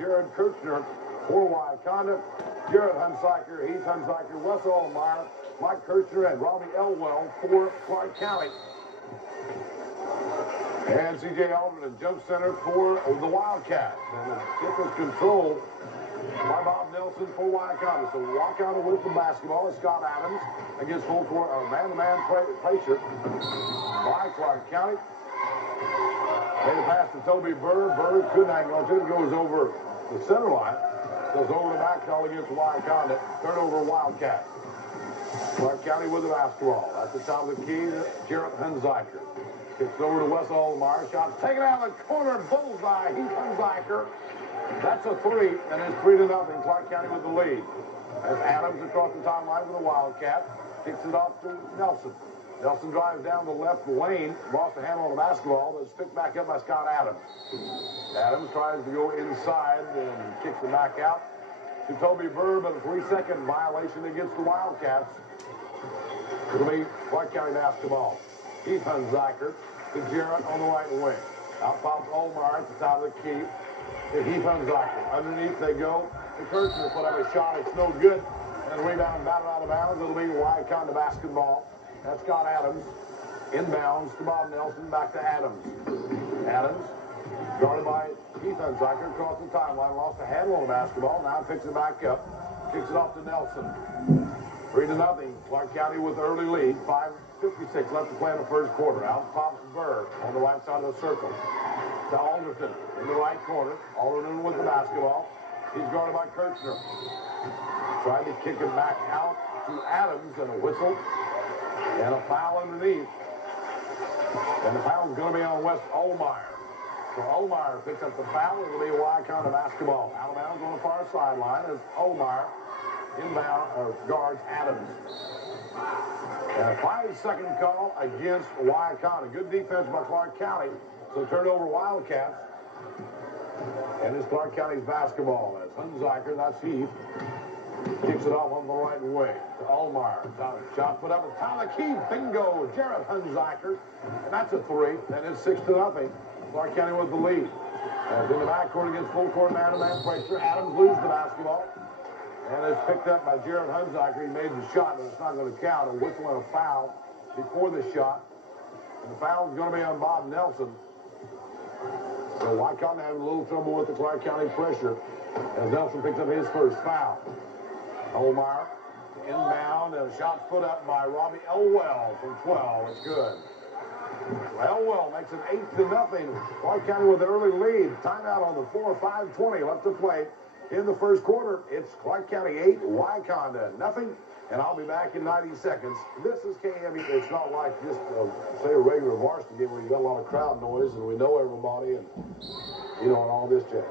Jared Kirchner for Wyaconda. Jared Hunziker, Heath Hunziker, Wes Allmeyer, Mike Kirchner, and Robbie Elwell for Clark County. And C.J. Alderman, jump center for the Wildcats. And the tip is controlled by Bob Nelson for Wyaconda. So Wyaconda with the basketball is Scott Adams against full court, man-to-man pressure by Clark County. Made a pass to Toby Burr. Burr couldn't hang on to it. Goes over the center line. Goes over the back call against Wyaconda. Turnover Wildcats. Clark County with the basketball. At the top of the key, Jarrett Hunziker. Kicks over to Wes Allmeyer. Shot taken out of the corner. Bullseye. Heath Hunziker. That's a three, and it's 3-0. Clark County with the lead. As Adams across the timeline with the Wildcat. Kicks it off to Nelson. Nelson drives down the left lane. Lost a handle on the basketball, but it's picked back up by Scott Adams. Adams tries to go inside and kicks it back out to Toby Burr, but a 3-second violation against the Wildcats. It'll be Clark County basketball. Heath Hunziker to Jarrett on the right wing. Out pops Allmeyer at the top of the key. To Heath Hunziker. Underneath they go. The Kirchner put up a shot. It's no good. And the rebound batted out of bounds. It'll be Wyaconda basketball. That's Scott Adams. Inbounds to Bob Nelson. Back to Adams. Adams guarded by Heath Hunziker across the timeline. Lost a handle on the basketball. Now picks it back up. Kicks it off to Nelson. 3-0. Clark County with early lead. 5:56 left to play in the first quarter. Out pops Burr on the right side of the circle. To Alderton in the right corner. Alderton with the basketball. He's guarded by Kirchner. Tried to kick it back out to Adams and a whistle. And a foul underneath. And the foul's going to be on Wes Allmeyer. So Allmeyer picks up the foul. It'll be Wyaconda basketball. Out of bounds on the far sideline as Allmeyer inbound or guards Adams. And a 5-second call against Wyaconda. Good defense by Clark County. So turnover Wildcats. And it's Clark County's basketball. That's Hunziker. That's Heath. Kicks it off on the right wing to Allmeyer. Shot put up at the top of the key. Bingo. Jarrett Hunziker. And that's a three. And it's 6-0. Clark County with the lead. As in the backcourt against full court man-to-man pressure. Adams loses the basketball. And it's picked up by Jarrett Hunziker. He made the shot, but it's not going to count. A whistle and a foul before the shot. And the foul is going to be on Bob Nelson. So Wyaconda having a little trouble with the Clark County pressure as Nelson picks up his first foul. Allmeyer inbound and a shot put up by Robbie Elwell from 12. It's good. Elwell makes it 8-0. Clark County with the early lead. Timeout on the floor. 5:20 left to play in the first quarter. It's Clark County 8, Wyaconda nothing. And I'll be back in 90 seconds. This is KME. It's not like just, say, a regular varsity game where you got a lot of crowd noise and we know everybody and, you know, and all this jazz.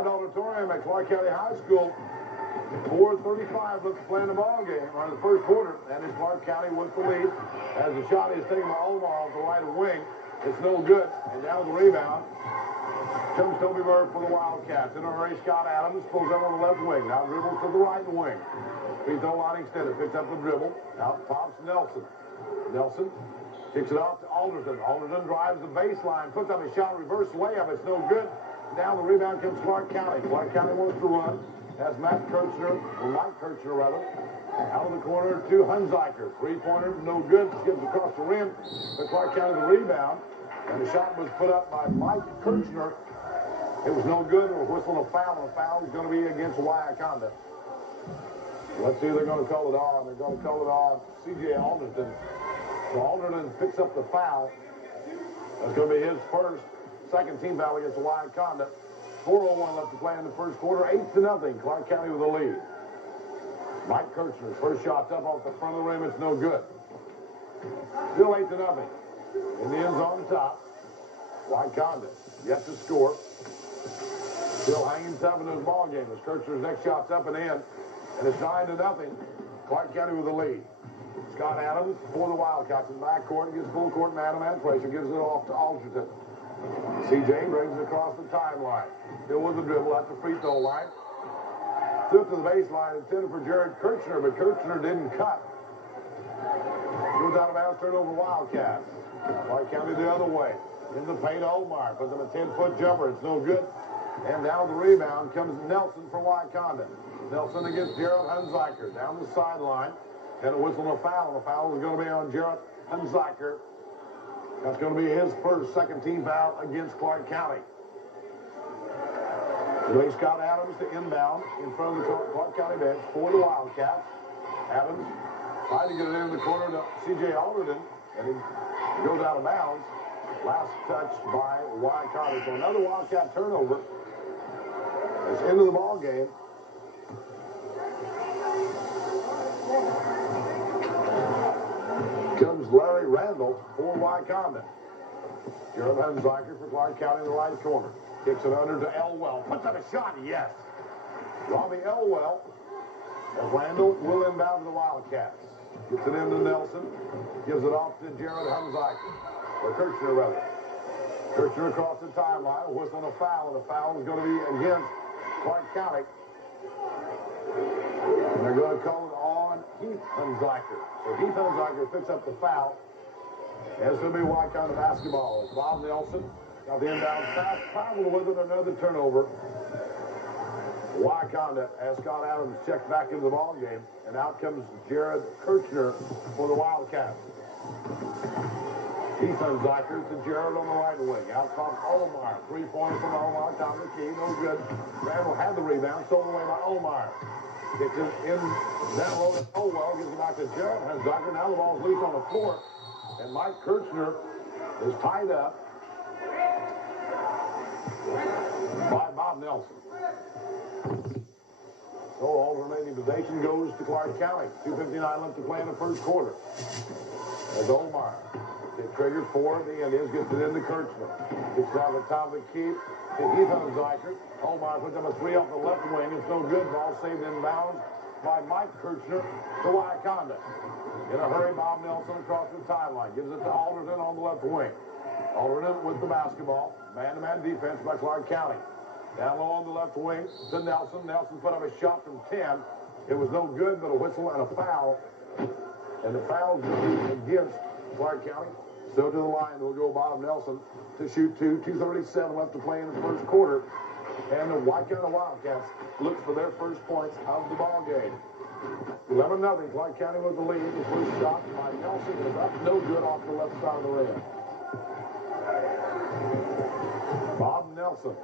Auditorium at Clark County High School. 4:35 left to play in the ball game, or in the first quarter, and it's Clark County with the lead. As the shot is taken by Allmeyer off the right wing, it's no good. And now the rebound comes Toby Burr for the Wildcats. In a hurry, Scott Adams pulls up on the left wing. Now dribbles to the right wing. Free throw line extended. Picks up the dribble. Out pops Nelson. Nelson kicks it off to Alderton. Alderton drives the baseline. Puts up a shot. Reverse layup. It's no good. Down the rebound comes Clark County. Clark County wants to run. That's Mike Kirchner, rather, Out of the corner to Hunziker. Three-pointer, no good. Skips across the rim. But Clark County the rebound. And the shot was put up by Mike Kirchner. It was no good. We're whistling a foul. And a foul is going to be against Wyaconda. Let's see who they're going to call it on. They're going to call it on C.J. Alderton. So Alderton picks up the foul. That's going to be his first. Second team foul against Wyaconda. 4:01 left to play in the first quarter. 8-0. Clark County with the lead. Mike Kirchner's first shot's up off the front of the rim. It's no good. Still 8-0. In the end zone top. Wyaconda yet to score. Still hanging tough in this ball game as Kirchner's next shot's up and in. And it's 9-0. Clark County with the lead. Scott Adams for the Wildcats in the backcourt. Gets full court man-to-man pressure. Gives it off to Alderton. CJ brings it across the timeline. Still with the dribble at the free throw line. Took to the baseline, intended for Jared Kirchner, but Kirchner didn't cut. Goes out of bounds, turnover Wildcats. Clark County the other way. In the paint, Omar. Puts him a 10-foot jumper. It's no good. And down the rebound comes Nelson for Wyaconda. Nelson against Jared Hunziker. Down the sideline. And a whistle and a foul. The foul is going to be on Jared Hunziker. That's going to be his first second team foul against Clark County. Ray Scott Adams to inbound in front of the Clark County bench for the Wildcats. Adams trying to get it in the corner to C.J. Alderton, and he goes out of bounds. Last touch by Wyaconda. So another Wildcat turnover. It's into the ball game. Comes Larry Randall for Wyaconda. Jared Hunziker for Clark County in the right corner. Kicks it under to Elwell. Puts up a shot, yes. Robbie Elwell. As Randall will inbound to the Wildcats. Gets it into Nelson. Gives it off to Jared Hunziker. Or Kirchner, rather. Kirchner across the timeline. A whistle and a foul. And the foul is going to be against Clark County. And they're going to call it on Heath Hunziker. So Heath Hunziker picks up the foul. And it's going to be Wyaconda basketball. It's Bob Nelson. Got the inbound pass, traveled with it, another turnover. Wyaconda, as Scott Adams checks back into the ball game, and out comes Jared Kirchner for the Wildcats. Heath Hunziker to Jared on the right wing. Out comes Omar. 3-pointer from Omar, top of the key, no good. Randall had the rebound, stolen away by Omar. Kicks it in down low to Owell, gives it back to Jared Hunziker. Now the ball's loose on the floor, and Mike Kirchner is tied up by Bob Nelson. So alternating possession goes to Clark County. 2:59 left to play in the first quarter. As Omar gets triggered for the Indians, gets it into Kirchner. Gets down the top of the key to Heath Hunziker. Omar puts up a three off the left wing. It's no good. Ball saved in bounds by Mike Kirchner to Wyaconda. In a hurry, Bob Nelson across the timeline. Gives it to Alderton on the left wing. Alderton with the basketball. Man-to-man defense by Clark County. Down low on the left wing to Nelson. Nelson put up a shot from 10. It was no good, but a whistle and a foul. And the foul is going to be against Clark County. So to the line will go Bob Nelson to shoot two. 2:37 left to play in the first quarter. And the Wyaconda Wildcats look for their first points of the ball game. 11-0. Clark County with the lead. The first shot by Nelson is up. No good off the left side of the rim. Bob Nelson.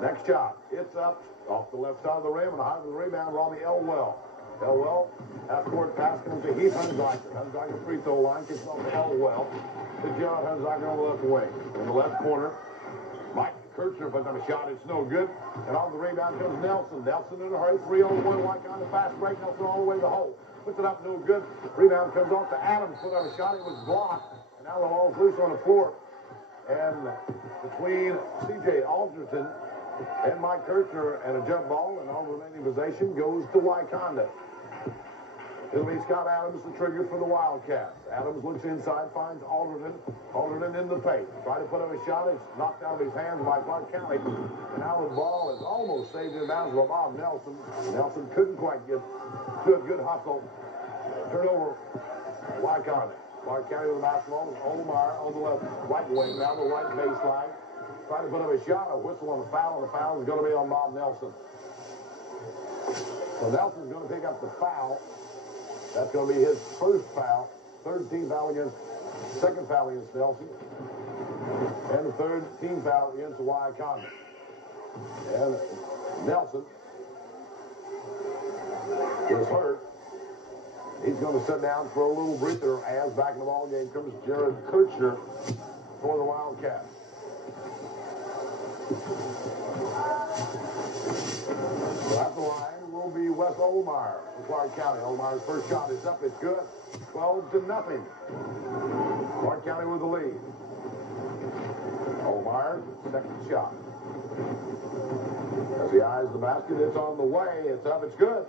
Next shot. It's up off the left side of the rim and high to the rebound. Robbie Elwell. Elwell, half-court pass comes to Heath Hunziker. Hunziker free throw line kicks off to Elwell. To Jared Hunziker on the left wing. In the left corner, Mike Kirchner puts up a shot. It's no good. And on the rebound comes Nelson. Nelson in a hurry. 3-on-1 like on the fast break. Nelson all the way to the hole. Puts it up, no good. Rebound comes off to Adams. Put up a shot. It was blocked. And now the ball's loose on the floor. And between C.J. Alderton and Mike Kirchner and a jump ball, and all remaining possession goes to Wyaconda. It'll be Scott Adams, the trigger for the Wildcats. Adams looks inside, finds Alderton. Alderton in the paint. Try to put up a shot. It's knocked out of his hands by Clark County. And now the ball is almost saved in bounds by Bob Nelson. Nelson couldn't quite get to a good hustle. Turnover, Wyaconda. Clark County with the basketball. Omar on the left, right wing, down the right baseline. Trying to put up a shot, a whistle on the foul, and the foul is going to be on Bob Nelson. So Nelson's going to pick up the foul. That's going to be his first foul. Third team foul against, second foul against Nelson. And the third team foul against the Wyaconda. And Nelson is hurt. He's going to sit down for a little breather as back in the ball game comes Jared Kirchner for the Wildcats. So at the line will be Wes Olmeyer from Clark County. Olmeyer's first shot is up. It's good. 12-0. Clark County with the lead. Olmeyer's second shot. As he eyes the basket, it's on the way. It's up. It's good.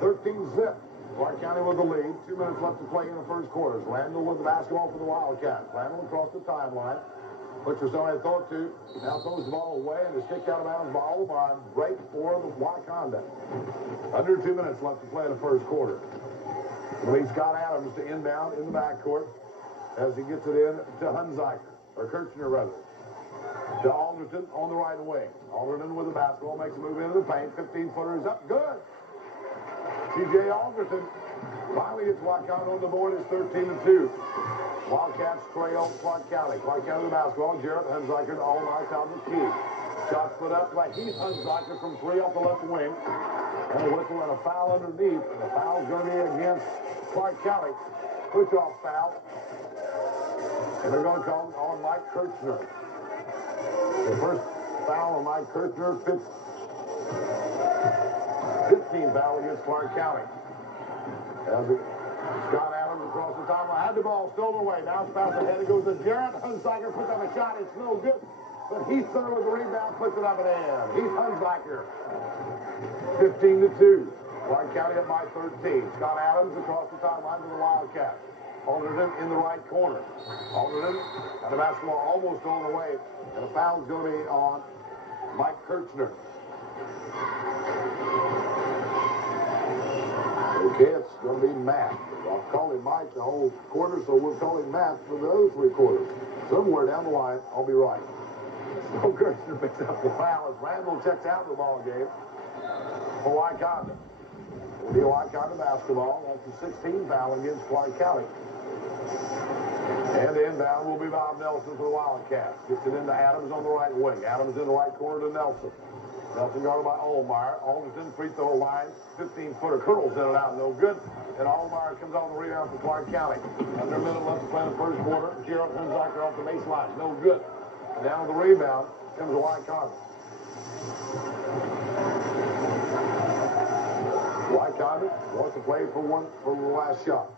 13-0. Clark County with the lead. 2 minutes left to play in the first quarter. Randall with the basketball for the Wildcats. Randall across the timeline. Looks for somebody to throw it to. Now throws the ball away, and it's kicked out of bounds by Olmeyer. Break for the Wyaconda. Under 2 minutes left to play in the first quarter. Leads Scott Adams to inbound in the backcourt as he gets it in to Hunziker, or Kirchner rather. To Alderton on the right wing. Alderton with the basketball makes a move into the paint. 15-footer is up. Good. T.J. Alderton finally gets Wyaconda on the board. It's 13-2. Wildcats trail Clark County. Clark County with the basketball. Jarrett Hunziker to Olmeyer out the key. Shots put up by Heath Hunziker from 3 off the left wing. And a whistle and a foul underneath. And the foul's going to be against Clark County. Push-off foul. And they're going to call it on Mike Kirchner. The first foul on Mike Kirchner, 15 foul against Clark County. As Scott Adams across the timeline had the ball stolen away. Now it's passed ahead. It goes to Jarrett Hunziker. Puts up a shot. It's no good. But Heath there with the rebound. Puts it up and in. Heath Hunziker. 15-2. Clark County up by 13. Scott Adams across the timeline to the Wildcats. Alderton in the right corner. Alderton got the basketball almost stolen away. And the foul's going to be on Mike Kirchner. Okay, it's going to be Matt. I'll call him Mike the whole quarter, so we'll call him Matt for the other 3 quarters. Somewhere down the line, I'll be right. So Kirchner picks up the foul as Randall checks out the ball game for Wyaconda. It'll be a Wyaconda basketball. That's the 16th foul against Clark County. And the inbound will be Bob Nelson for the Wildcats. Gets it into Adams on the right wing. Adams in the right corner to Nelson. Nelson guarded by Olmeyer. Alderton free throw line. 15-footer curls in and out. No good. And Olmeyer comes on the rebound for Clark County. Under a minute left to play in the first quarter. Jarrett Hunziker off the baseline. No good. And down with the rebound comes the Wyaconda. Wyaconda wants to play for the last shot.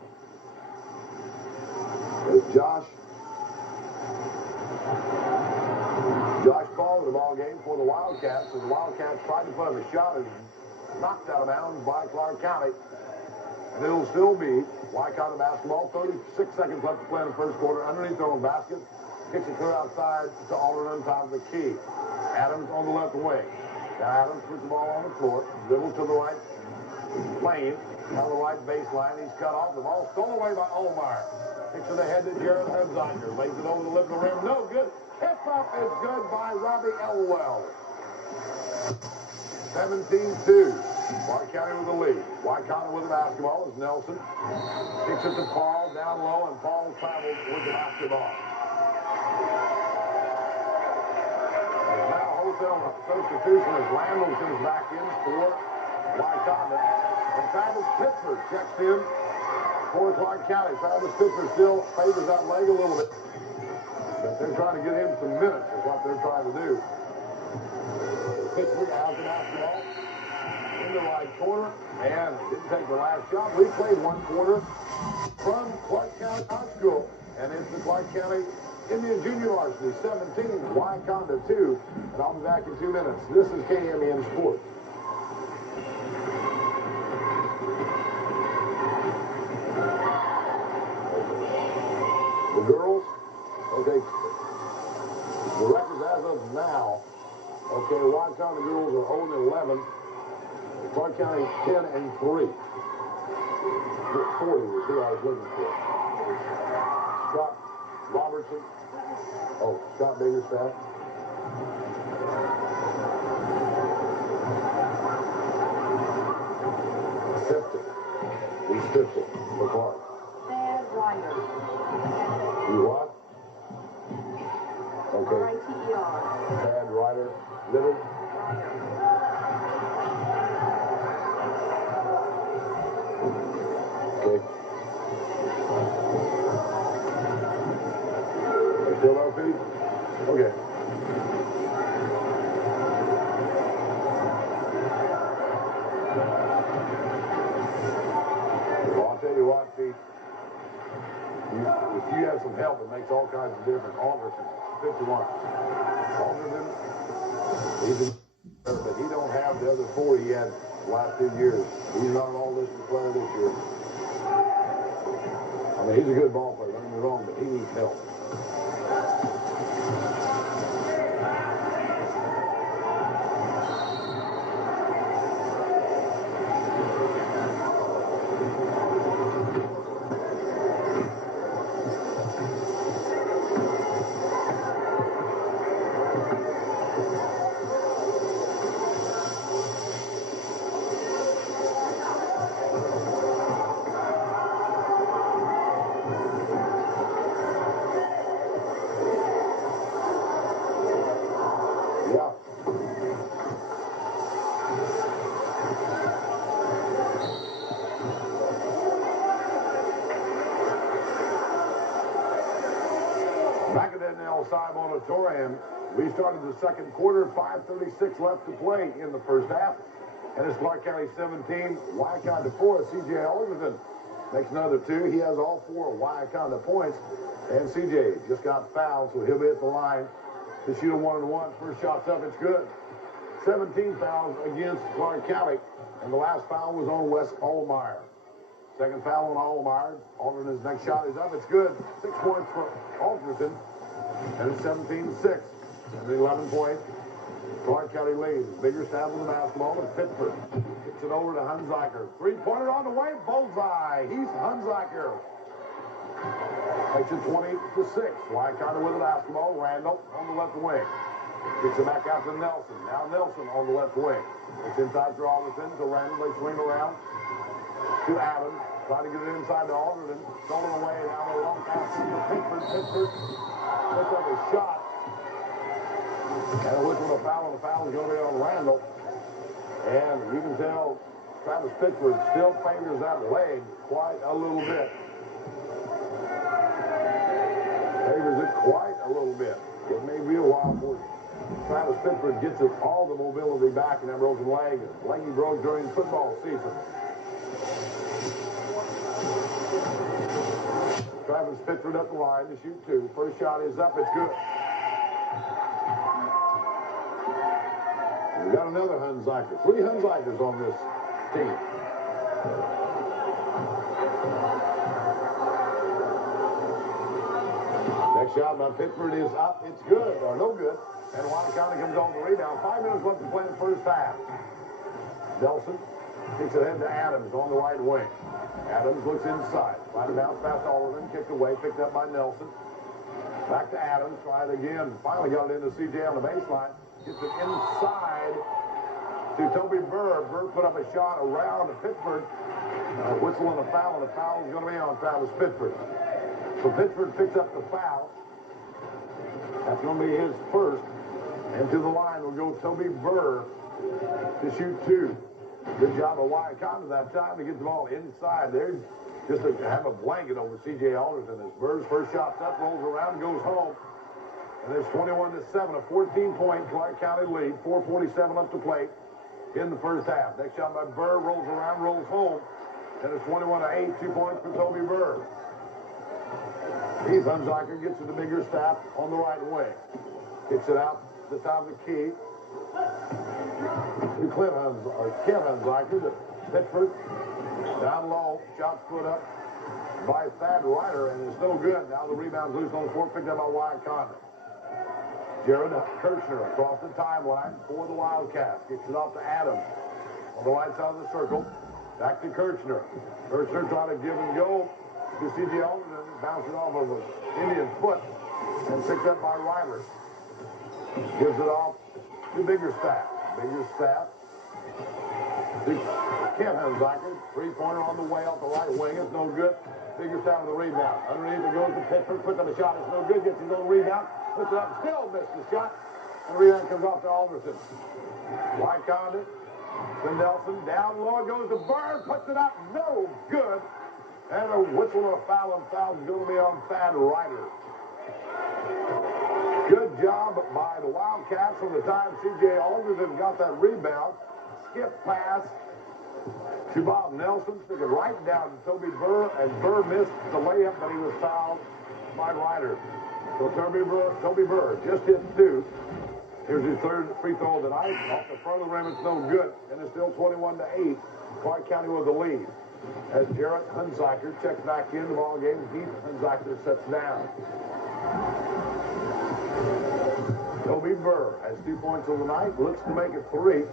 There's Josh Ball in the ball game for the Wildcats. So the Wildcats tried to put up a shot and knocked out of bounds by Clark County. And it'll still be Wyaconda basketball. 36 seconds left to play in the first quarter. Underneath their own basket. Kicks it clear outside to Alderton on top of the key. Adams on the left wing. Now Adams puts the ball on the floor. Dribbles to the right lane. On the right baseline. He's cut off. The ball stolen away by Olmeyer. Kicks it ahead to Jarrett Hunziker. Lays it over the lip of the rim. No good. Hip up is good by Robbie Elwell. 17-2. Clark County with the lead. Wyaconda with the basketball is Nelson. Kicks it to Paul down low, and Paul travels with the basketball. There's now a wholesale substitution as Randall comes back in for Wyaconda. And Travis Pittsburgh checks in for Clark County. Travis Pittsburgh still favors that leg a little bit. But they're trying to get him some minutes is what they're trying to do. Pittsburgh out the basketball in the right corner and didn't take the last shot. We played 1 quarter from Clark County High School. And it's the Clark County Indian Junior Varsity 17, Wyaconda 2. And I'll be back in 2 minutes. This is KMEN Sports. The girls, okay, the records as of now, okay, Wyaconda girls are 0-11, Clark County 10-3. 40 was who I was looking for. Scott Robertson, Scott Biggerstaff. We Pitcher, for Clark. Bad Ryder. You what? Okay. R-I-T-E-R. Bad Ryder. Little. Okay. Still up, Pete? Okay. Well, I'll tell you what, Pete. If you have some help, it makes all kinds of difference. Alderson, 51. Alderson, but he don't have the other 4 he had the last 2 years. He's not an all-listen player this year. I mean, he's a good ball player, don't get me wrong, but he needs help. Back at that now, Seyb Auditorium. We started the second quarter, 5:36 left to play in the first half. And it's Clark County 17, Wyaconda 4. C.J. Alderson makes another 2. He has all 4 Wyaconda points. And C.J. just got fouled, so he'll be at the line to shoot a 1-and-1. First shot's up, it's good. 17 fouls against Clark County. And the last foul was on Wes Allmeyer. Second foul on Allmeyer. Alderton's next shot is up. It's good. 6 points for Alderton. And it's 17-6. And 11 points. Clark County leads. Bigger stab on the basketball. And Pittsburgh gets it over to Hunziker. 3-pointer on the way. Bullseye. He's Hunziker. Makes it 20-6. Wyaconda with the basketball. Randall on the left wing. Gets it back out to Nelson. Now Nelson on the left wing. It's inside for Alderton. To Randall. They swing around to Adams. Trying to get it inside to Alderton. Stolen away. Now a long pass to Pittsburgh. Pittsburgh puts up a shot. And a look with a foul, and the foul is going to be on Randall. And you can tell Travis Pittsburgh still favors that leg quite a little bit. Favors it quite a little bit. It may be a while for Travis Pittsburgh gets it all the mobility back in that broken leg. Leg he broke during football season. Travis Pittsburgh up the line to shoot 2. First shot is up. It's good. We got another Hunziker. 3 Hunzikers on this team. Next shot by Pittsburgh is up. It's good, or no good. And Wyaconda comes on the rebound. 5 minutes left to play in the first half. Nelson kicks it ahead to Adams on the right wing. Adams looks inside. Trying to bounce past Alderton. Kicked away. Picked up by Nelson. Back to Adams. Tried again. Finally got it into C.J. on the baseline. Gets it inside to Toby Burr. Burr put up a shot around Pittsburgh. Whistle and a foul, and the foul is going to be on Travis Pittsburgh. So Pittsburgh picks up the foul. That's going to be his first. And to the line will go Toby Burr to shoot 2. Good job of Wyaconda that time to get the ball inside there. Just to have a blanket over C.J. Alderton. As Burr's first shot's up, rolls around, goes home. And it's 21-7, a 14-point Clark County lead. 4:47 left to play in the first half. Next shot by Burr, rolls around, rolls home. And it's 21-8, 2 points for Toby Burr. Heath Hunziker gets it to bigger staff on the right wing. Kicks it out to the top of the key. To Ken Hunziker to Pittsburgh. Down low, shots put up by Thad Ryder, and it's no good. Now the rebound's loose on the floor, picked up by Wyaconda. Jared Kirchner across the timeline for the Wildcats. Kicks it off to Adams on the right side of the circle. Back to Kirchner. Kirchner trying to give and go to C.J. Alderton. Bounces off of an Indian foot and picked up by Ryder. Gives it off to Biggerstaff. Biggerstaff Kent Hunziker, three-pointer on the way off the right wing. It's no good. Biggerstaff with the rebound. Underneath it goes to Pittsburgh. Puts up a shot. It's no good. Gets his own rebound. Puts it up. Still missed the shot. And the rebound comes off to Alderson. Wyaconda to Nelson. Down low it goes to Bird. Puts it up. No good. And a whistle and a foul. And foul's going to be on Thad Ryder. Good job by the Wildcats from the time C.J. Alderson got that rebound. Skip pass to Bob Nelson. Took it right down to Toby Burr. And Burr missed the layup, but he was fouled by Ryder. So Toby Burr just hit two. Here's his third free throw of the night. Off the front of the rim, it's no good. And it's still 21-8. Clark County with the lead. As Jarrett Hunziker checks back in the ball game, Heath Hunziker sets down. Toby Burr has 2 points on the night. Looks to make it three.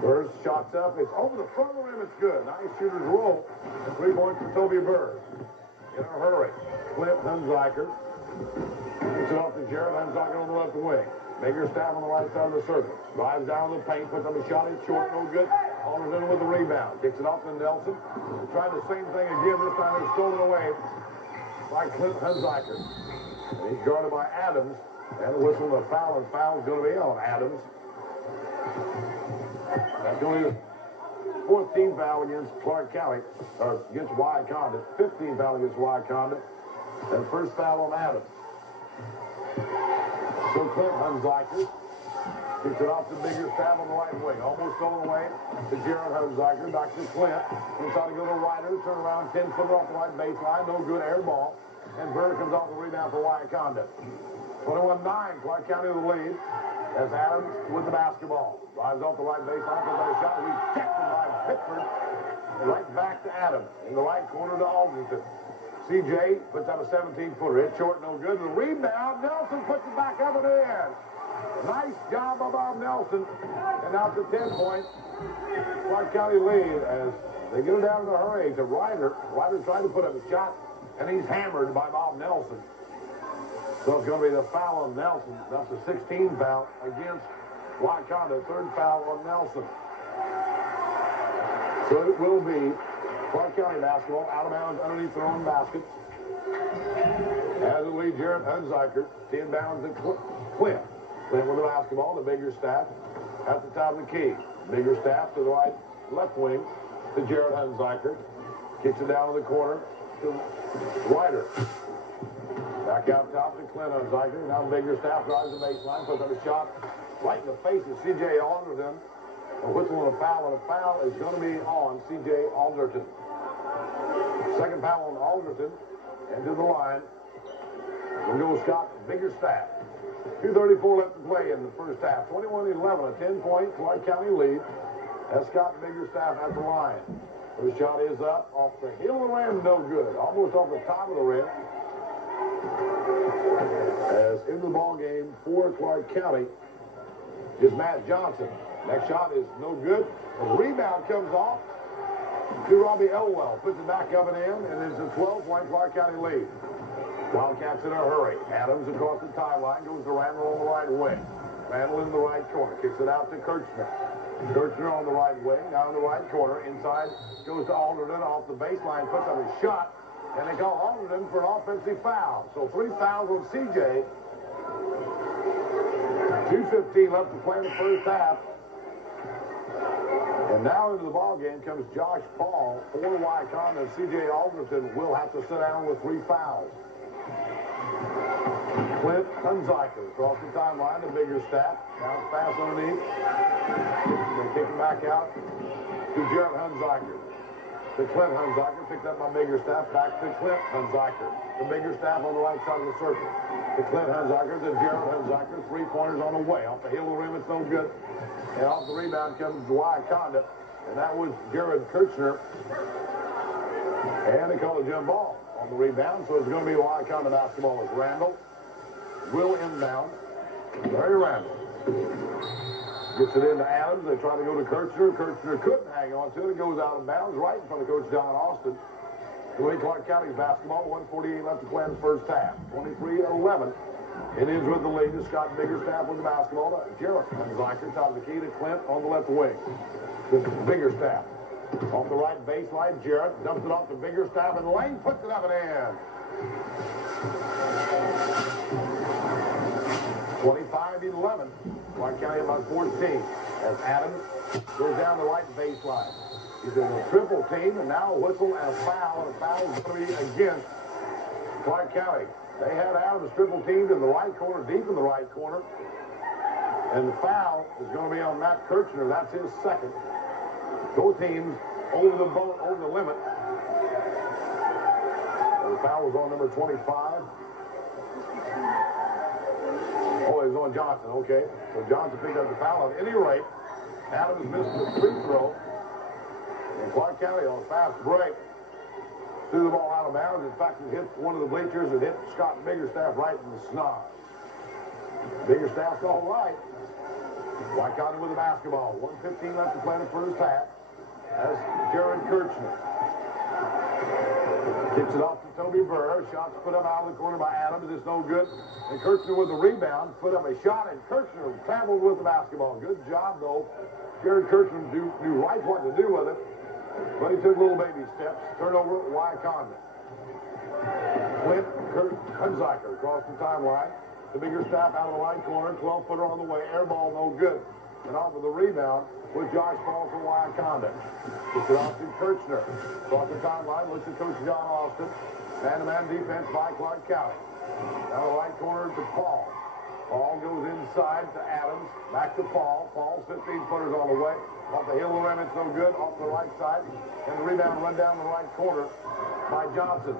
Burr's shot's up. It's over the front of the rim. It's good. Nice shooter's roll. 3 points for Toby Burr. In a hurry. Clint Hunziker. Gets it off to Jarrett Hunziker on the left wing. Biggerstaff on the right side of the circle. Drives down the paint. Puts up a shot. It's short. No good. Alderson with the rebound. Kicks it off to Nelson. Tried the same thing again. This time it's stolen away by Clint Hunziker. And he's guarded by Adams. And a whistle and a foul. And foul's going to be on Adams. That's going to be the 14th foul against Clark County. Or against Wyaconda. 15th foul against Wyaconda. And first foul on Adams. So Clint Hunziker kicks it off to Biggerstaff on the right wing. Almost stolen away to Jarrett Hunziker. Back to Clint. Inside to go to Ryder. Turn around. 10-footer off the right baseline. No good. Air ball. And Burr comes off the rebound for Wyaconda. 21-9. Clark County with the lead. As Adams with the basketball. Drives off the right baseline. Puts up a shot. Rejected by Pittsburgh. Right back to Adams. In the right corner to Alderson. C.J. puts out a 17-footer. It's short, no good. The rebound. Nelson puts it back up and in. Nice job by Bob Nelson. And now it's a 10-point Clark County lead as they get it down in a hurry to Ryder. Ryder trying to put up a shot, and he's hammered by Bob Nelson. So it's going to be the foul on Nelson. That's a 16 foul against Wyaconda. Third foul on Nelson. So it will be Clark County basketball out of bounds underneath their own baskets. As it leads Jarrett Hunziker. 10 bounds at Clint. Clint with the basketball. The Biggerstaff at the top of the key. Biggerstaff to the right, left wing to Jarrett Hunziker. Kicks it down to the corner to Ryder. Back out top to Clint Hunziker. Now Biggerstaff drives the baseline. Puts up a shot right in the face of C.J. Alderson. A whistle and a foul is going to be on C.J. Alderson. Second foul on Alderson. Into the line. We'll go Scott Biggerstaff. 2:34 left to play in the first half. 21-11, a 10-point Clark County lead. That's Scott Biggerstaff at the line. The shot is up off the heel of the rim, no good. Almost off the top of the rim. As in the ball game for Clark County is Matt Johnson. Next shot is no good. The rebound comes off to Robbie Elwell. Puts it back up and in, and it's a 12-point Clark County lead. Wildcats in a hurry. Adams across the timeline. Goes to Randall on the right wing. Randall in the right corner. Kicks it out to Kirchner. Kirchner on the right wing. Down the right corner. Inside goes to Alderson off the baseline. Puts up a shot. And they call Alderson for an offensive foul. So 3 fouls on C.J. 2:15 left to play in the first half. And now into the ball game comes Josh Paul for Wyaconda. C.J. Alderson will have to sit down with 3 fouls. Clint Hunziker across the timeline, the Biggerstaff. Now pass underneath. They kick it back out to Jarrett Hunziker. To Clint Hunziker, picked up by Biggerstaff. Back to Clint Hunziker. The Biggerstaff on the right side of the circle. To Clint Hunziker, to Jarrett Hunziker. 3-pointers on the way. Off the heel of the rim, it's no good. And off the rebound comes Wyaconda. And that was Jared Kirchner. And they call a jump ball on the rebound. So it's going to be Wyaconda basketball as Randall will inbound. Larry Randall gets it into Adams. They try to go to Kirchner. Kirchner couldn't hang on to it. It goes out of bounds right in front of Coach Don Austin. The way Clark County's basketball, 1:48 left to play in the first half. 23-11. It ends with the lead to Scott Biggerstaff with the basketball. Jarrett Hunziker, top of the key to Clint on the left wing. to Biggerstaff. Off the right baseline, Jarrett dumps it off to Biggerstaff, and Lane puts it up and in. 25-11. Clark County about 14. As Adams goes down the right baseline. He's in a triple team, and now a whistle and a foul is going to be against Clark County. They had Adams triple teamed in the right corner, deep in the right corner. And the foul is going to be on Matt Kirchner. That's his second. Both teams over the limit. And the foul was on number 25. Oh, it was on Johnson. Okay. So Johnson picked up the foul. At any rate, Adams missed the free throw. And Clark County on a fast break threw the ball out of bounds. In fact, it hit one of the bleachers. It hit Scott Biggerstaff right in the snob. Biggerstaff's all right. Wyaconda with the basketball. 1:15 left to play in the first half. As Jared Kirchner kicks it off to Toby Burr. Shots put up out of the corner by Adams. It's no good. And Kirchner with the rebound. Put up a shot, and Kirchner traveled with the basketball. Good job, though. Jared Kirchner knew right what to do with it. But he took little baby steps. Turnover, Wyaconda. Clint Hunziker across the timeline. The Biggerstaff out of the right corner. 12-footer on the way. Air ball, no good. And off of the rebound with Josh Ball for Wyaconda. Gets it off to Kirchner. Across the timeline. Looks at Coach John Austin. Man-to-man defense by Clark County. Down the right corner to Paul. Paul goes inside to Adams. Back to Paul. Paul, 15-footers on the way. Off the hill of the rim, it's no good. Off the right side. And the rebound run down the right corner by Johnson.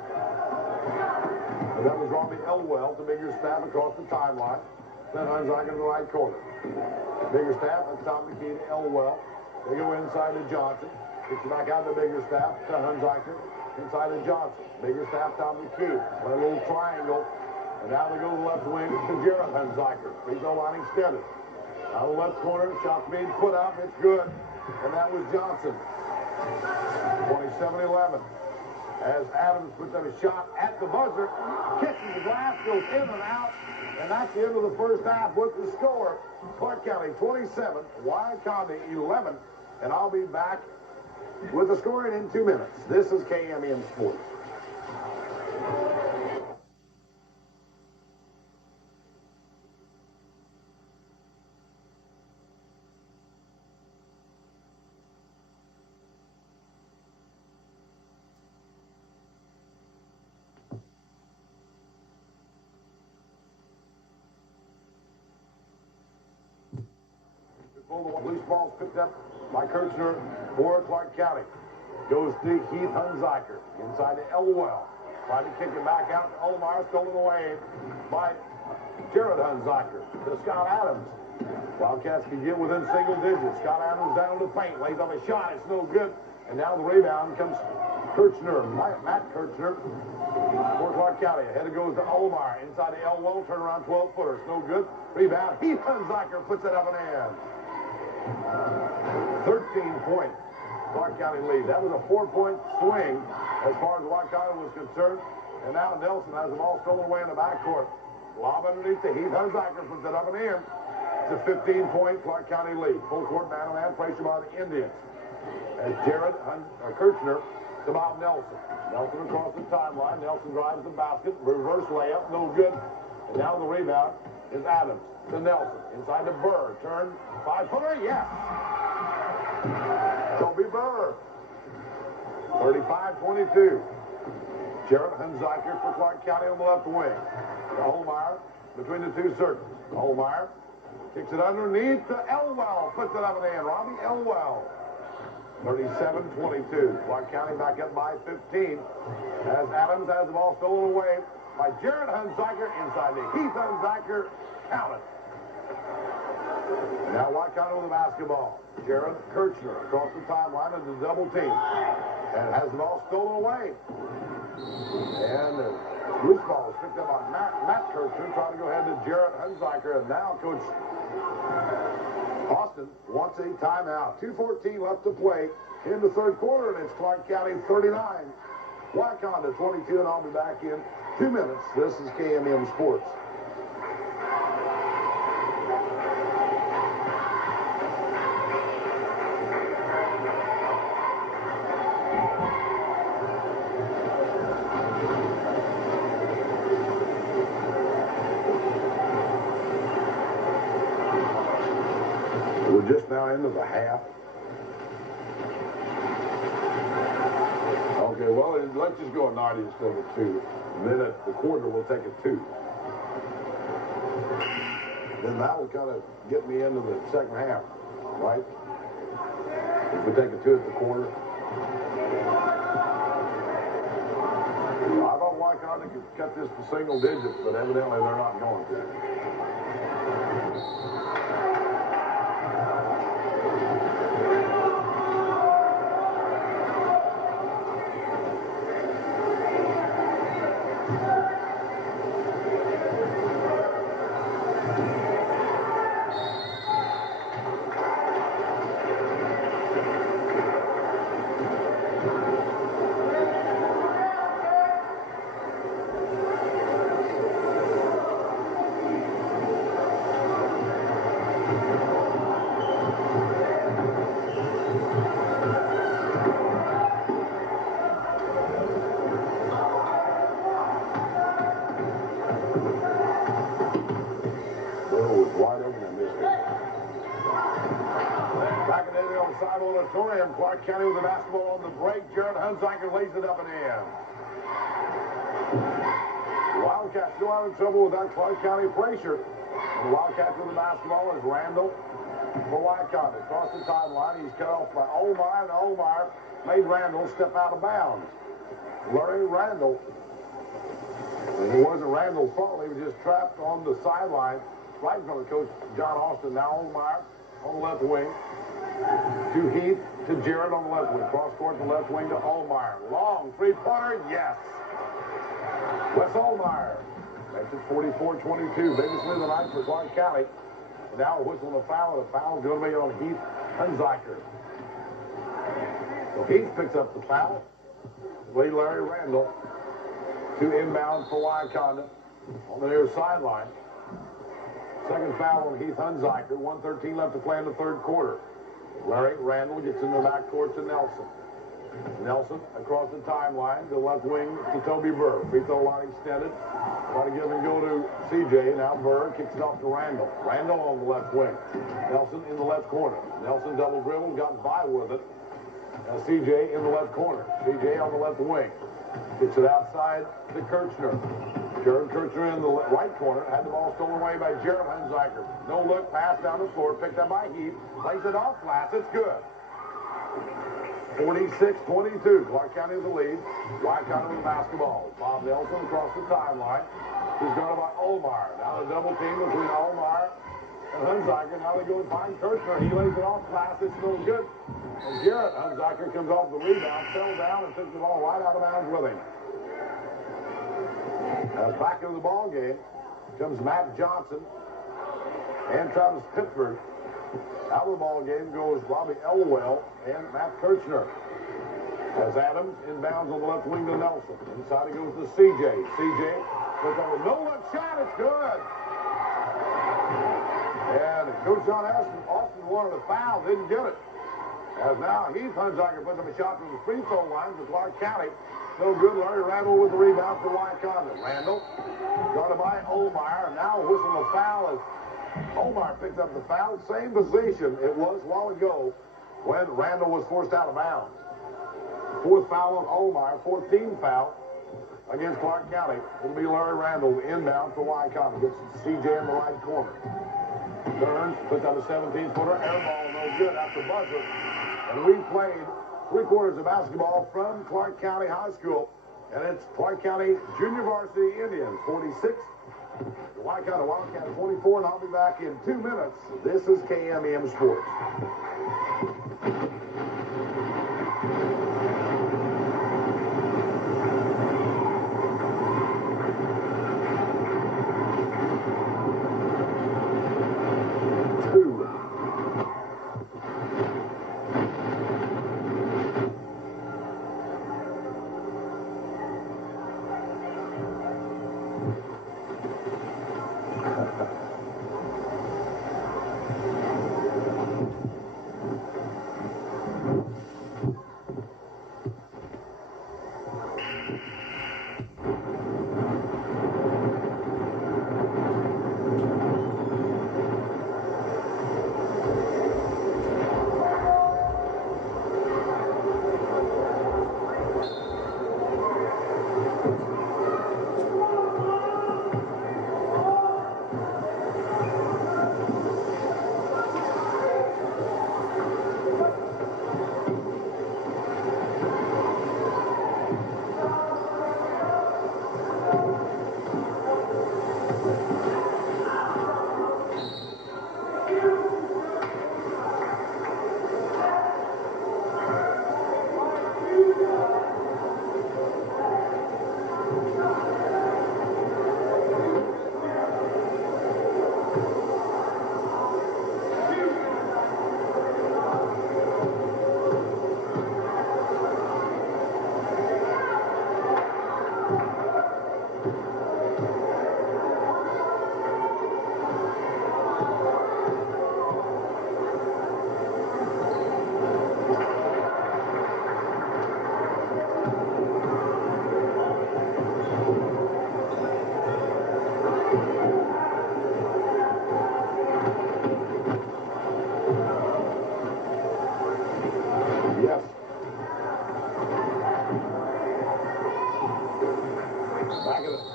And that was Robbie Elwell to Biggerstaff across the timeline. Then Hunziker in the right corner. Biggerstaff at the top of the key to Elwell. They go inside to Johnson. Kicks it back out to Biggerstaff to Hunziker. Inside to Johnson. Biggerstaff top of the key. Play a little triangle. And now they go to the left wing to Jared Hunziker. Free throw line extended. Out of the left corner, shot being put up. It's good. And that was Johnson. 27-11. As Adams puts up a shot at the buzzer. Kisses the glass, goes in and out. And that's the end of the first half with the score. Clark County 27, Wyaconda 11. And I'll be back with the scoring in 2 minutes. This is KMEM Sports. The loose ball picked up by Kirchner for Clark County. Goes to Heath Hunziker. Inside to Elwell. Trying to kick it back out to Omar. Stolen away by Jared Hunziker to Scott Adams. Wildcats can get within single digits. Scott Adams down to the paint. Lays up a shot. It's no good. And now the rebound comes Kirchner. Matt Kirchner for Clark County. Ahead it goes to Omar. Inside to Elwell. Turn around 12-footer. It's no good. Rebound. Heath Hunziker puts it up and in. 13-point Clark County lead. That was a 4-point swing as far as Wyaconda was concerned. And now Nelson has the ball stolen away in the backcourt. Lob underneath to Heath Hunziker, puts it up and in. It's a 15-point Clark County lead. Full court man-to-man pressure by the Indians. As Jared Kirchner to Bob Nelson. Nelson across the timeline. Nelson drives the basket. Reverse layup, no good. And now the rebound is Adams to Nelson. Inside to Burr. Turn. 5-footer, yes. Toby Burr. 35-22. Jared Hunziker for Clark County on the left wing. Holmeyer between the two circles. Holmeyer kicks it underneath to Elwell. Puts it up and in. Robbie Elwell. 37-22. Clark County back up by 15. As Adams has the ball stolen away by Jared Hunziker inside to Heath Hunziker. Count it. And now Wyaconda with the basketball. Jared Kirchner across the timeline of the double team. And has the ball stolen away. And the loose ball is picked up by Matt Kirchner, trying to go ahead to Jared Hunziker. And now Coach Austin wants a timeout. 2:14 left to play in the third quarter, and it's Clark County 39. Wyaconda 22, and I'll be back in 2 minutes. This is KMEM Sports. just now into the half. Okay, well, let's just go a 90 instead of a 2. Then at the quarter, we'll take a 2. Then that will kind of get me into the second half, right? If we take a 2 at the quarter. I thought Wyaconda could cut this to single digits, but evidently they're not going to. Auditorium, Clark County with the basketball on the break. Jared Hunziker lays it up and in. The Wildcats still having trouble with that Clark County pressure. And the Wildcats with the basketball is Randall for Wyaconda. Across the timeline, he's cut off by Olmeyer, and Olmeyer made Randall step out of bounds. Larry Randall, and it wasn't Randall's fault. He was just trapped on the sideline right in front of Coach John Austin. Now Olmeyer on the left wing. To Heath, to Jared on the left wing. Cross court to left wing to Olmeyer. Long three-pointer, yes. Wes Olmeyer makes it 44-22. Biggest lead of the night for Clark County. And now a whistle and a foul. The foul is going to be on Heath Hunziker. So Heath picks up the foul. Lead Larry Randall to inbound for Wyaconda on the near sideline. Second foul on Heath Hunziker. 1:13 left to play in the third quarter. Larry Randall gets in the backcourt to Nelson. Nelson across the timeline to left wing to Toby Burr. Free throw line extended. Try to give and go to CJ. Now Burr kicks it off to Randall. Randall on the left wing. Nelson in the left corner. Nelson double dribble, got by with it. Now CJ in the left corner. CJ on the left wing. Gets it outside to Kirchner. Jared Kirchner in the right corner. Had the ball stolen away by Jared Hunziker. No look, pass down the floor. Picked up by Heath. Plays it off glass. It's good. 46-22. Clark County with the lead. Wyaconda with the basketball. Bob Nelson across the timeline. He's guarded by Olmeyer. Now the double team between Olmeyer and Hunziker. Now they go and find Kirchner. He lays it off glass. It's no good. And Jared Hunziker comes off the rebound, fell down, and took the ball right out of bounds with him. As back into the ball game comes Matt Johnson and Travis Pittsburgh. Out of the ball game goes Robbie Elwell and Matt Kirchner. As Adams inbounds on the left wing to Nelson. Inside it goes to CJ. CJ with a no-look shot. It's good. And Coach John Austin wanted a foul. Didn't get it. As now Heath Hunziker puts up a shot from the free throw line for Clark County. No good. Larry Randall with the rebound for Wyaconda. Randall guarded by Olmeyer. And now whistling a foul as Olmeyer picks up the foul. Same position it was a while ago when Randall was forced out of bounds. Fourth foul on Olmeyer. 14th foul against Clark County. It'll be Larry Randall inbound for Wyaconda. Gets CJ in the right corner. Burns puts up a 17-footer. Air ball no good after buzzer. And we played 3 quarters of basketball from Clark County High School. And it's Clark County Junior Varsity Indians 46. The Wyaconda Wildcats 24. And I'll be back in 2 minutes. This is KMEM Sports.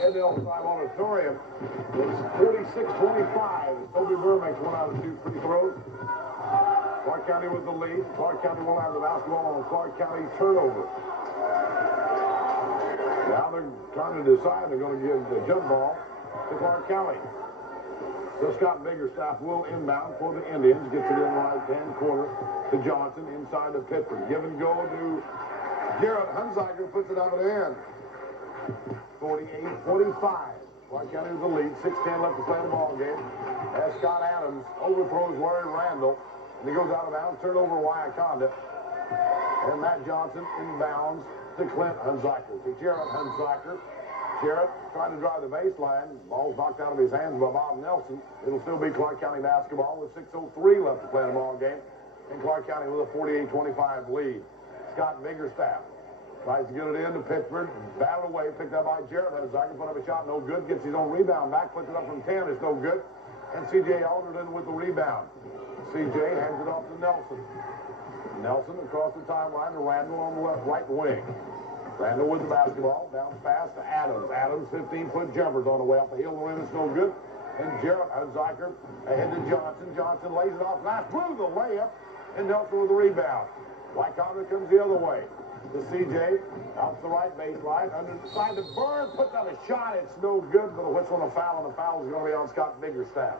NL Seyb Auditorium. It's 46-25. Toby Burr makes one out of two free throws. Clark County with the lead. Clark County will have the basketball on the Clark County turnover. Now they're trying to decide they're going to give the jump ball to Clark County. So Scott Biggerstaff will inbound for the Indians. Gets it in the right-hand corner to Johnson inside to Pittsburgh. Give and go to Garrett. Hunziker puts it up and in. 48-45. Clark County with the lead. 6:10 left to play the ball game. As Scott Adams overthrows Larry Randall. And he goes out of bounds. Turnover Wyaconda. And Matt Johnson inbounds to Clint Hunziker. To Jarrett Hunziker. Jarrett trying to drive the baseline. Ball's knocked out of his hands by Bob Nelson. It'll still be Clark County basketball with 6:03 left to play in the ball game. And Clark County with a 48-25 lead. Scott Biggerstaff tries to get it into Pittsburgh. Battled away, picked up by Jarrett Hunziker. Put up a shot, no good. Gets his own rebound back, puts it up from 10. It's no good. And C.J. Alderton with the rebound. C.J. hands it off to Nelson. Nelson across the timeline to Randall on the left right wing. Randall with the basketball. Bounce pass to Adams. Adams, 15-foot jumpers on the way off the hill. The rim is no good. And Jarrett Hunziker ahead to Johnson. Johnson lays it off. Nice move, the layup. And Nelson with the rebound. Wyaconda comes the other way. To C.J. Out the right baseline. Underside to Burns. Puts out a shot. It's no good. But a whistle and a foul. And the foul is going to be on Scott Biggerstaff.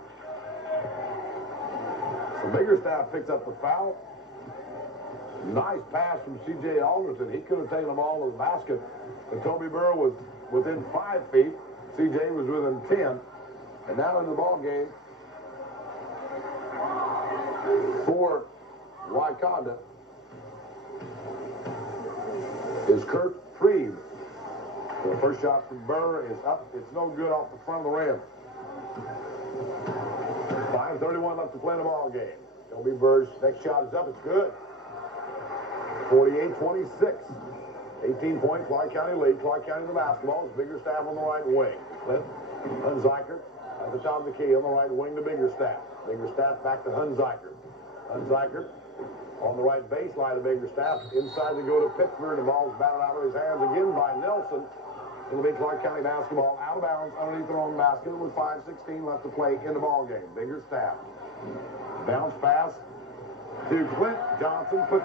So Biggerstaff picks up the foul. Nice pass from C.J. Alderton. He could have taken the ball to the basket. But Toby Burr was within 5 feet. C.J. was within 10. And now in the ball game for Wyaconda is Kurt Freed. The first shot from Burr is up. It's no good off the front of the rim. 5:31 left to play in the ball game. Toby Burr's next shot is up. It's good. 48-26. 18 points, Clark County lead. Clark County the basketball. It's Biggerstaff on the right wing. Clint Hunziker at the top of the key on the right wing to Biggerstaff. Biggerstaff back to Hunziker. Hunziker on the right baseline of Biggerstaff. Inside to go to Pittsburgh. The ball's batted out of his hands again by Nelson. It'll be Clark County basketball out of bounds underneath their own basket with 5:16 left to play in the ball game. Biggerstaff. Bounce pass to Clint Johnson. Clint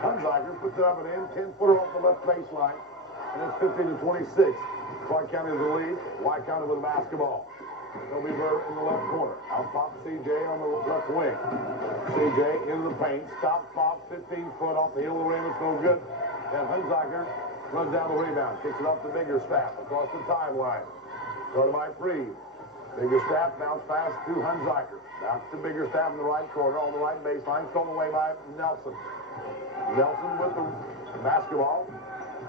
Hunziker puts it up and in. 10-footer off the left baseline. And it's 15-26. Clark County is the lead. Wyaconda with the basketball. Toby Burr in the left corner. Out pop C.J. on the left wing. C.J. into the paint. Stop pop. 15-foot off the heel of the rim. It's no good. And Hunziker runs down the rebound. Kicks it up to Biggerstaff across the timeline. Started by Freed. Biggerstaff bounce pass to Hunziker. Back to Biggerstaff in the right corner on the right baseline. Stolen away by Nelson. Nelson with the basketball.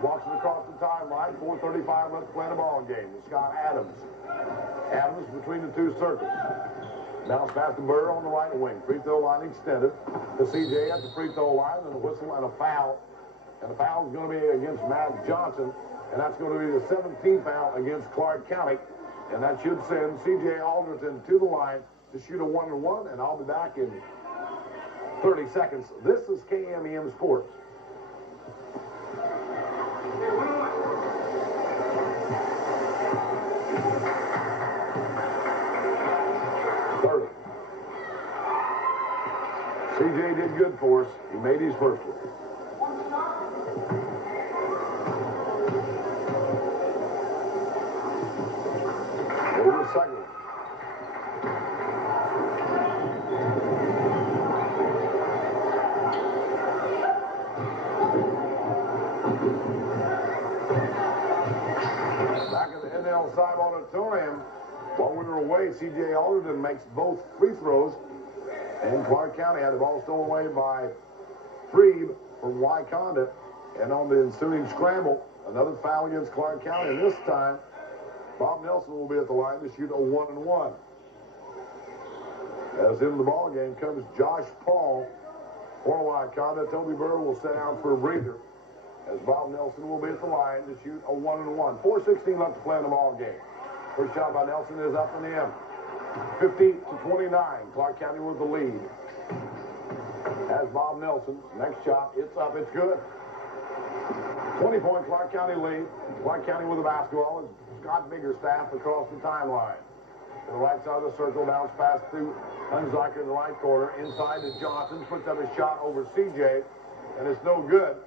Walks it across the timeline. 4:35 left to play in the ball game. Scott Adams. Adams between the two circles. Bounce pass to Burr on the right wing. Free throw line extended to C.J. at the free throw line. And a whistle and a foul. And the foul is going to be against Matt Johnson. And that's going to be the 17th foul against Clark County. And that should send C.J. Alderton to the line to shoot a 1-and-1. And I'll be back in 30 seconds. This is KMEM Sports. CJ did good for us. He made his first one. Over the second one. Back at the NL Seyb Auditorium, while we were away, C.J. Alderton makes both free throws. And Clark County had the ball stolen away by Freed from Wyaconda. And on the ensuing scramble, another foul against Clark County. And this time, Bob Nelson will be at the line to shoot a 1-and-1. As in the ball game comes Josh Paul for Wyaconda. Toby Burr will set out for a breather. As Bob Nelson will be at the line to shoot a 1-and-1. 4:16 left to play in the ball game. First shot by Nelson is up and in. 50-29. Clark County with the lead. As Bob Nelson, next shot, it's up, it's good. 20-point Clark County lead. Clark County with the basketball. Scott Biggerstaff across the timeline. To the right side of the circle, bounce pass through Hunziker in the right corner. Inside to Johnson, puts up a shot over CJ, and it's no good.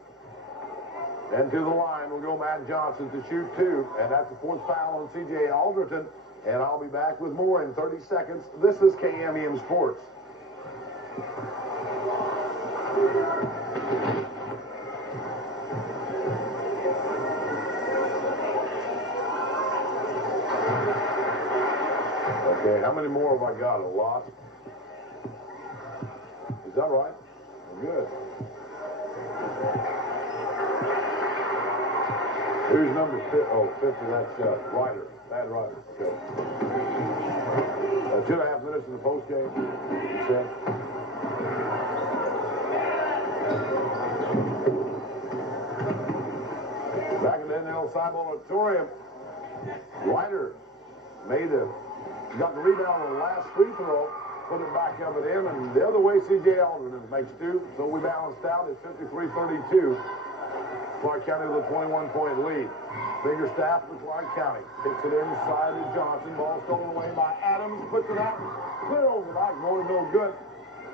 And to the line will go Matt Johnson to shoot two, and that's the fourth foul on CJ Alderton. And I'll be back with more in 30 seconds. This is KMEM Sports. Okay, how many more have I got? A lot? Is that right? Good. Who's number 50? Oh, 50, that's Ryder. Bad Ryder. Okay. 2.5 minutes in the post game. You said? Back in the Seyb Auditorium, Ryder got the rebound on the last free throw, put it back up and in, and the other way CJ Alderton makes two, so we balanced out at 53-32. Clark County with a 21-point lead. Biggerstaff with Clark County. Kicks it inside to Johnson. Ball stolen away by Adams. Puts it out. Clear over the backboard. No good.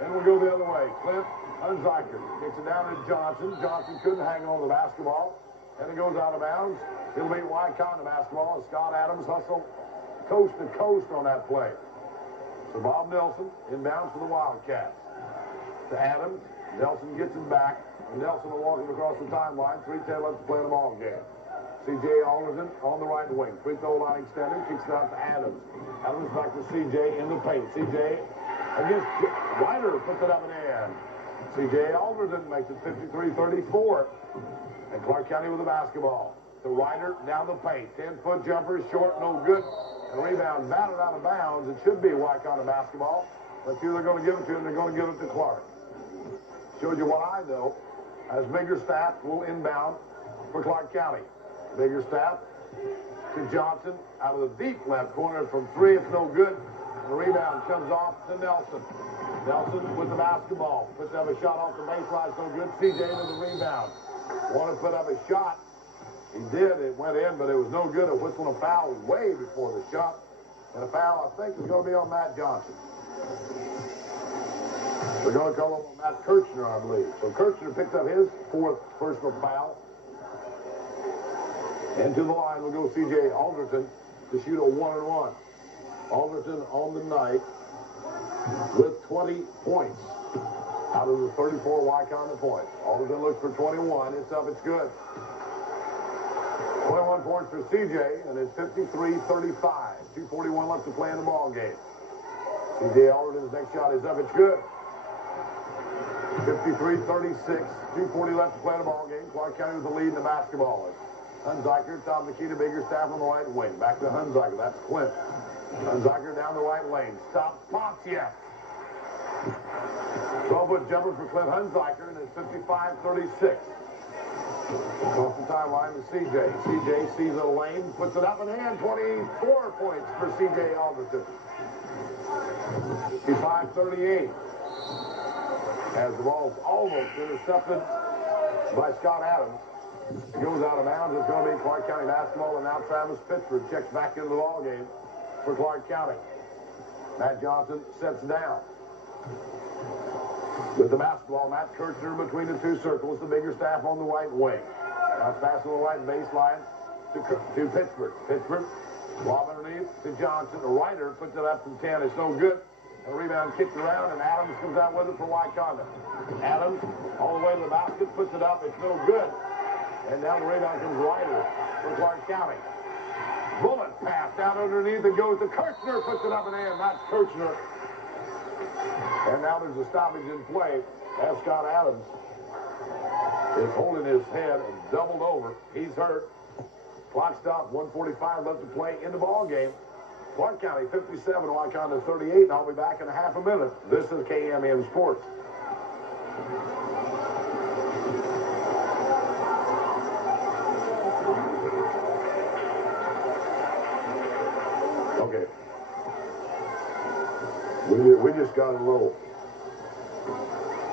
And we'll go the other way. Clint Hunziker kicks it down to Johnson. Johnson couldn't hang on to the basketball. And it goes out of bounds. It'll be Wyaconda basketball. And Scott Adams hustle coast to coast on that play. So Bob Nelson inbounds for the Wildcats. To Adams. Nelson gets it back. And Nelson will walk him across the timeline. 3:10 left to play in the ball game. CJ Alderton on the right wing. Free throw line extended. Kicks it out to Adams. Adams back to CJ in the paint. CJ against Ryder. Puts it up and in. CJ Alderton makes it 53-34. And Clark County with the basketball. The Ryder down the paint. 10-foot jumper. Short. No good. And rebound batted out of bounds. It should be Wyaconda basketball. But who they're going to give it to, and they're going to give it to Clark. Showed you why, though, as Biggerstaff will inbound for Clark County. Biggerstaff to Johnson out of the deep left corner from three. It's no good. The rebound comes off to Nelson. Nelson with the basketball. Puts up a shot off the baseline. It's no good. CJ to the rebound. Wanted to put up a shot. He did. It went in, but it was no good. A whistle and a foul way before the shot. And a foul, I think, is going to be on Matt Johnson. They're going to call him Matt Kirchner, I believe. So Kirchner picked up his fourth personal foul. And to the line will go CJ Alderton to shoot a 1-and-1. Alderton on the night with 20 points out of the 34 Wyaconda points. Alderton looks for 21. It's up. It's good. 21 points for CJ, and it's 53-35. 2:41 left to play in the ball game. CJ Alderton's next shot is up. It's good. 53-36. 2:40 left to play in the ball game. Clark County with the lead in the basketball. Hunziker, top of the key to Biggerstaff on the right wing. Back to Hunziker. That's Clint. Hunziker down the right lane. Stop. Pops, yes. 12-foot jumper for Clint Hunziker, and it's 55-36. Across the timeline to CJ. CJ sees a lane, puts it up and in. 24 points for CJ Alderton. 55-38. As the ball's almost intercepted by Scott Adams. It goes out of bounds. It's going to be Clark County basketball, and now Travis Pittsford checks back into the ball game for Clark County. Matt Johnson sets down. With the basketball, Matt Kirchner between the two circles, the Biggerstaff on the right wing. Now pass on the right baseline to Pittsford. Pittsford, lob underneath to Johnson. The Ryder puts it up from 10. It's no good. The rebound kicked around, and Adams comes out with it for Wyaconda. Adams, all the way to the basket, puts it up. It's no good. And now the rebound comes Ryder for Clark County. Bullet pass down underneath and goes to Kirchner. Puts it up and in. That's Kirchner. And now there's a stoppage in play as Scott Adams is holding his head and doubled over. He's hurt. Clock stop. 1:45 left to play in the ball game. Clark County 57, Wyaconda 38, and I'll be back in a half a minute. This is KMEM Sports. Okay. We just got a little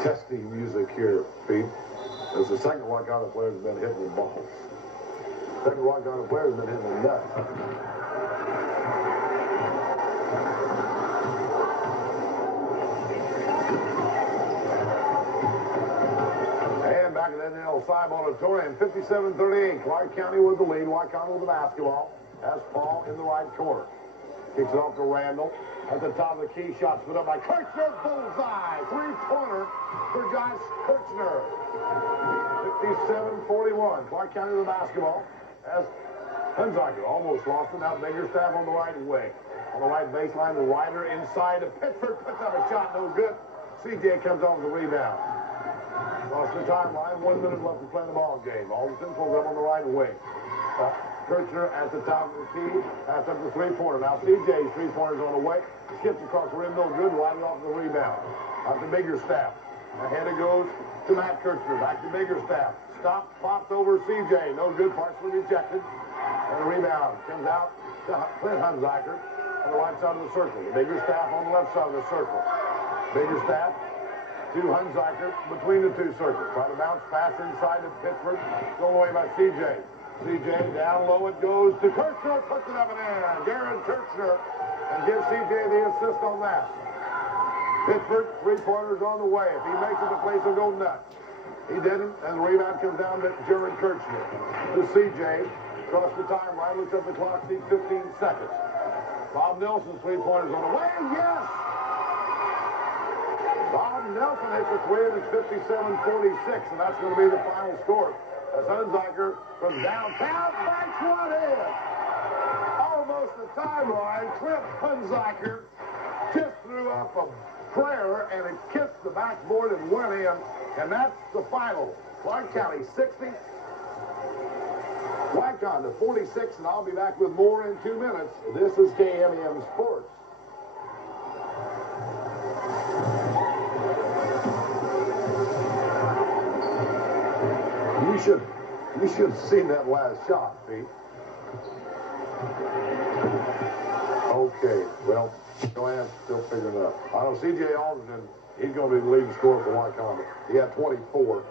testing music here, Pete. As the second Wyaconda player has been hit with balls. Second Wyaconda player's been hitting the nuts. And back at the Seyb Auditorium, 57-38. Clark County with the lead. Wyaconda with the basketball. Has Paul in the right corner. Kicks it off to Randall. At the top of the key, shot put up by Kirchner. Bullseye. Three-pointer for Josh Kirchner. 57-41. Clark County with the basketball. As Hunziker almost lost it. Now Biggerstaff on the right wing. On the right baseline, the Ryder inside of Pittsburgh. Puts up a shot. No good. CJ comes off the rebound. Lost the timeline. 1 minute left to play the ball game. Alderson pulls up on the right wing. Kirchner at the top of the key. That's up the three-pointer. Now CJ's three-pointer's on the way. Skips across the rim. No good. Riding off the rebound. Out to Biggerstaff. Ahead it goes to Matt Kirchner. Back to Biggerstaff. Stop. Pops over CJ. No good. Partially rejected. And the rebound comes out to Clint Hunziker on the right side of the circle. The Biggerstaff on the left side of the circle. Biggerstaff to Hunziker between the two circles. Try to bounce pass inside to Pittsburgh. Going away by CJ. CJ down low. It goes to Kirchner. Puts it up and in. Garrett Kirchner. And gives CJ the assist on that. Pittsburgh, three-pointers on the way. If he makes it, the place will go nuts. He didn't, and the rebound comes down to Jared Kirchner. To CJ. Across the timeline. Looks up the clock. Sees 15 seconds. Bob Nelson's three-pointers on the way. Yes! Bob Nelson hits a three, and it's 57-46, and that's going to be the final score. As Hunziker from downtown banks one in. Almost the timeline. Clint Hunziker just threw up a prayer, and it kissed the backboard and went in. And that's the final. Clark County 60. Wyaconda 46, and I'll be back with more in 2 minutes. This is KMEM Sports. You should have seen that last shot, Pete. Okay, well, Joanne's still figuring it out. I know C.J. Alderson, he's going to be the leading scorer for Wyaconda. He had 24.